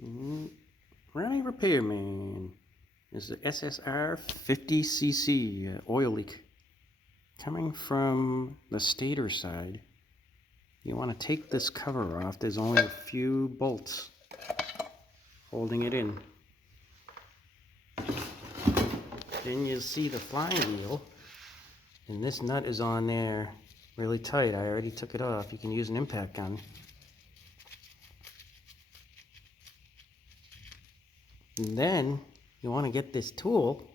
Ronnie Repairman. This is the SR70C oil leak coming from the stator side. You want to take this cover off. There's only a few bolts holding it in. Then you'll see the flywheel, and this nut is on there really tight. I already took it off. You can use an impact gun. And then you want to get this tool,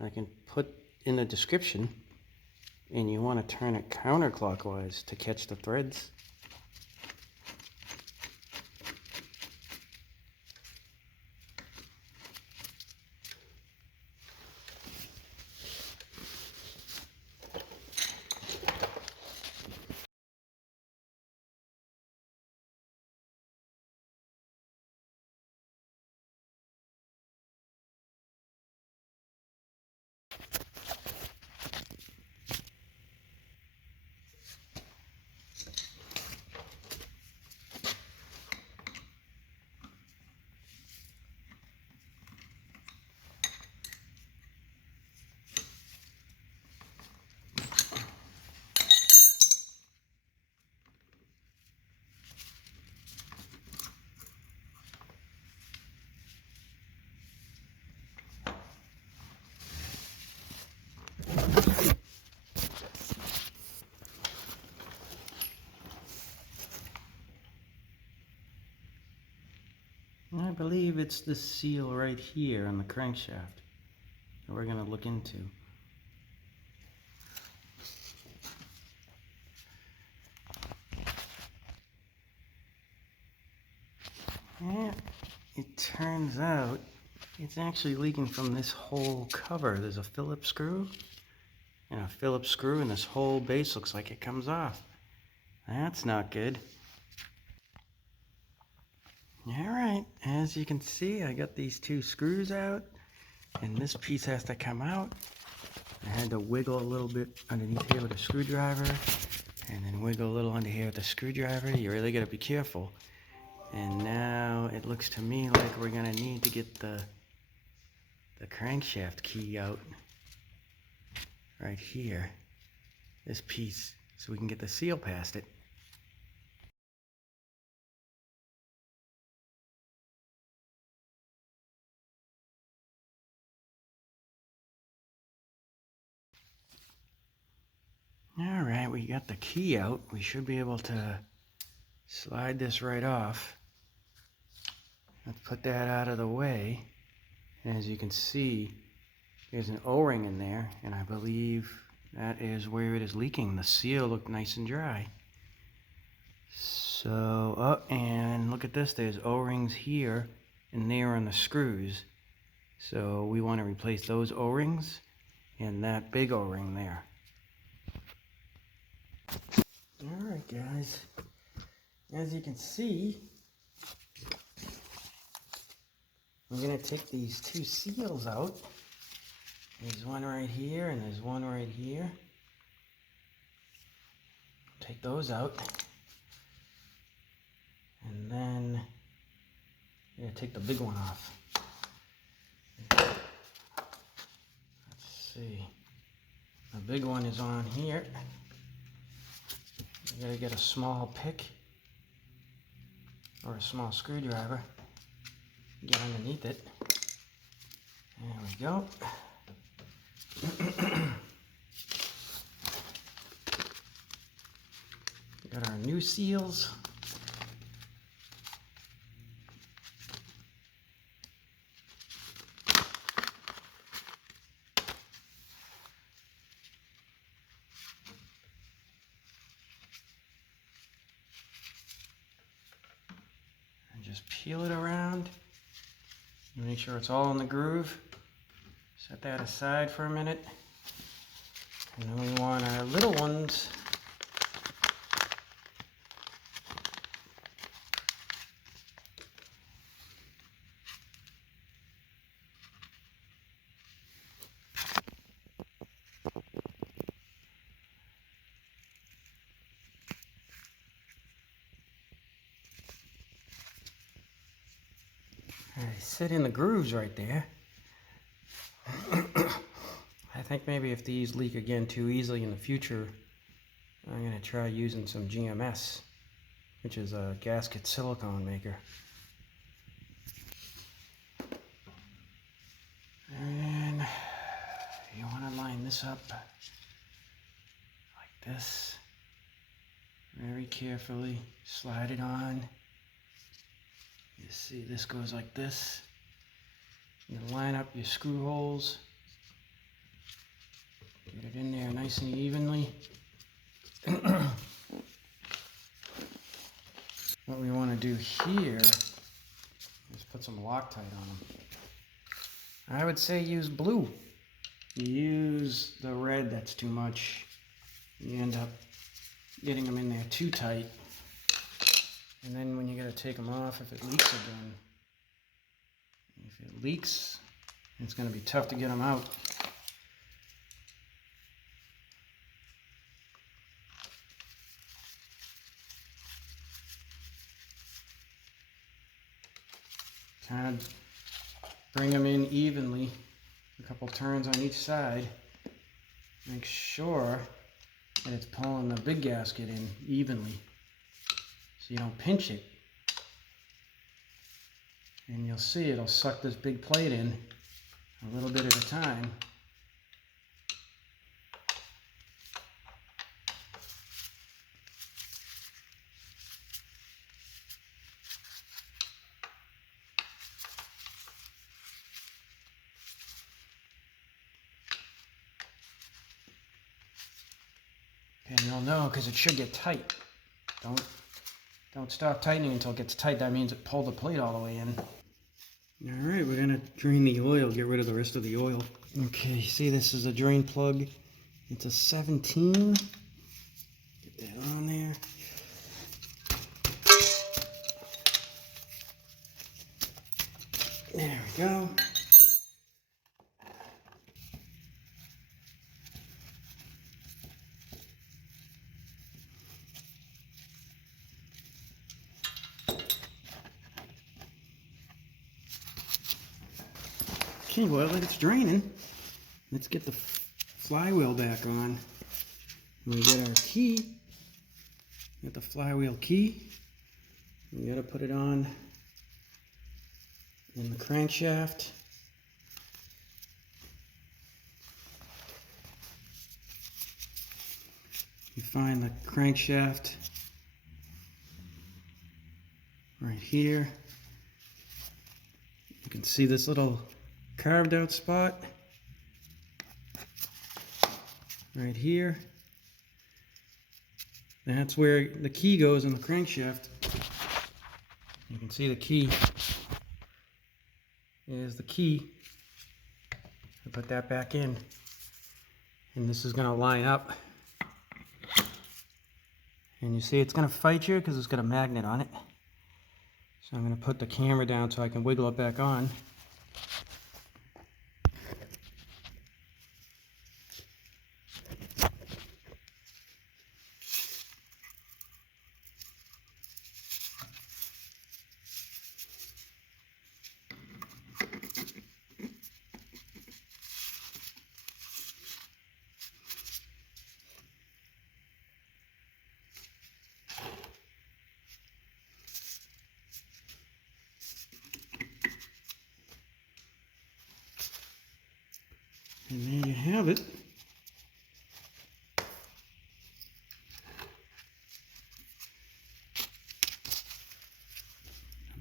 I can put in the description, and you want to turn it counterclockwise to catch the threads. I believe it's the seal right here on the crankshaft that we're going to look into. Yeah, it turns out it's actually leaking from this whole cover. There's a Phillips screw and a Phillips screw, and this whole base looks like it comes off. That's not good. Alright, as you can see, I got these two screws out, and this piece has to come out. I had to wiggle a little bit underneath here with a screwdriver, and then wiggle a little under here with a screwdriver. You really gotta be careful. And now it looks to me like we're gonna need to get the crankshaft key out right here, this piece, so we can get the seal past it. Alright, we got the key out. We should be able to slide this right off. Let's put that out of the way. And as you can see, there's an O-ring in there, and I believe that is where it is leaking. The seal looked nice and dry. So, oh, and look at this. There's O-rings here and there on the screws. So we want to replace those O-rings and that big O-ring there. Alright guys, as you can see, I'm going to take these two seals out. There's one right here and there's one right here. Take those out. And then I'm going to take the big one off. Let's see. The big one is on here. You gotta get a small pick or a small screwdriver. Get underneath it. There we go. Got our new seals. Just peel it around and make sure it's all in the groove. Set that aside for a minute. And then we want our little ones They sit in the grooves right there. I think maybe if these leak again too easily in the future, I'm going to try using some GMS, which is a gasket silicone maker. And you want to line this up like this. Very carefully slide it on. You see this goes like this. You line up your screw holes. Get it in there nice and evenly. What we want to do here is put some Loctite on them. I would say use blue. You use the red, that's too much. You end up getting them in there too tight. And then when you gotta take them off, if it leaks again, if it leaks, it's gonna be tough to get them out. Kind of bring them in evenly, a couple turns on each side. Make sure that it's pulling the big gasket in evenly, so you don't pinch it. And you'll see it'll suck this big plate in a little bit at a time. And you'll know because it should get tight. Don't stop tightening until it gets tight. That means it pulled the plate all the way in. Alright, we're going to drain the oil, get rid of the rest of the oil. Okay, see this is a drain plug. It's a 17. Get that on there. There we go. Okay, well, it's draining. Let's get the flywheel back on. We get our key. Get the flywheel key. We gotta put it on in the crankshaft. You find the crankshaft right here. You can see this little carved out spot right here. That's where the key goes in the crankshaft. You can see the key is the key. I put that back in, and this is going to line up. And you see it's going to fight you because it's got a magnet on it. So I'm going to put the camera down so I can wiggle it back on. And there you have it. A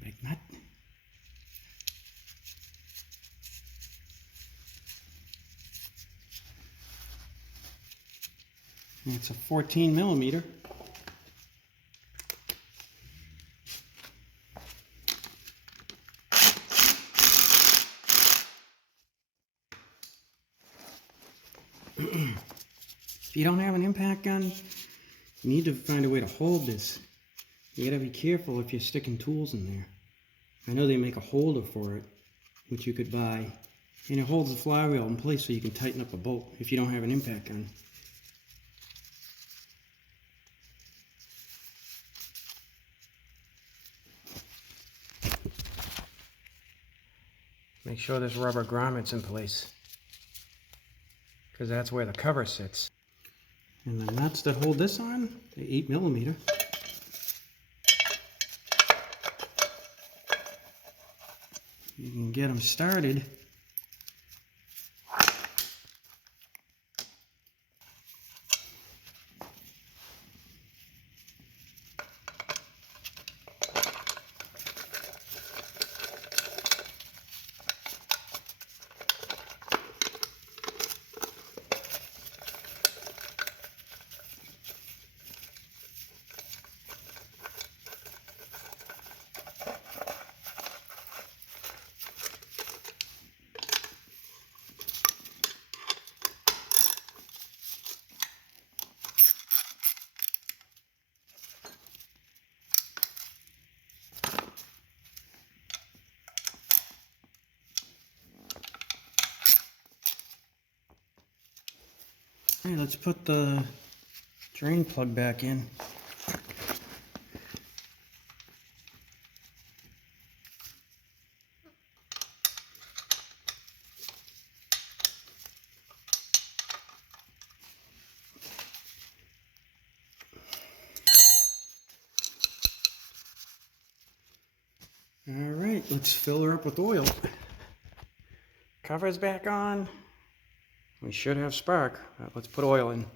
big nut. And it's a 14 millimeter. If you don't have an impact gun, you need to find a way to hold this. You gotta be careful if you're sticking tools in there. I know they make a holder for it, which you could buy, and it holds the flywheel in place so you can tighten up a bolt if you don't have an impact gun. Make sure this rubber grommet's in place, because that's where the cover sits. And the nuts that hold this on, they're 8mm. You can get them started. Hey, let's put the drain plug back in. All right, let's fill her up with oil. Cover's back on. We should have spark. Let's put oil in.